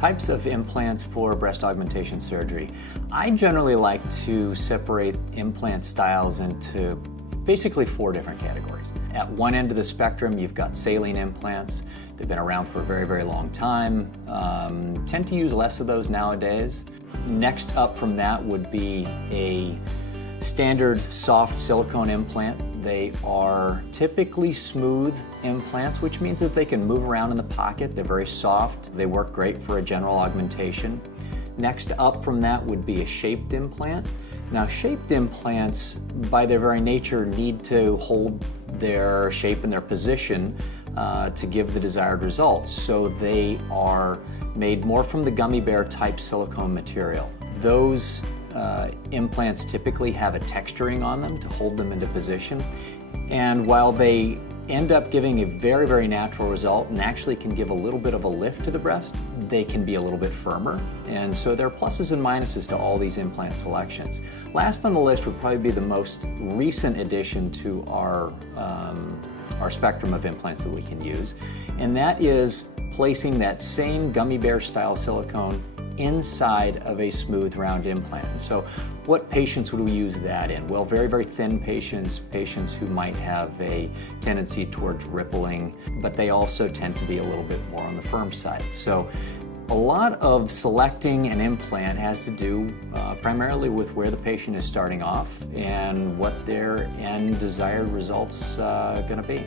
Types of implants for breast augmentation surgery. I generally like to separate implant styles into basically 4 different categories. At one end of the spectrum, you've got saline implants. They've been around for a very, very long time. Tend to use less of those nowadays. Next up from that would be a standard soft silicone implant. They are typically smooth implants, which means that they can move around in the pocket. They're very soft. They work great for a general augmentation. Next up from that would be a shaped implant. Now, shaped implants, by their very nature, need to hold their shape and their position to give the desired results. So they are made more from the Gummy Bear type silicone material. Those implants typically have a texturing on them to hold them into position. And while they end up giving a very, very natural result and actually can give a little bit of a lift to the breast, they can be a little bit firmer. And so there are pluses and minuses to all these implant selections. Last on the list would probably be the most recent addition to our spectrum of implants that we can use. And that is placing that same Gummy Bear style silicone inside of a smooth round implant. So what patients would we use that in? Well, very, very thin patients, patients who might have a tendency towards rippling, but they also tend to be a little bit more on the firm side. So a lot of selecting an implant has to do primarily with where the patient is starting off and what their end desired results going to be.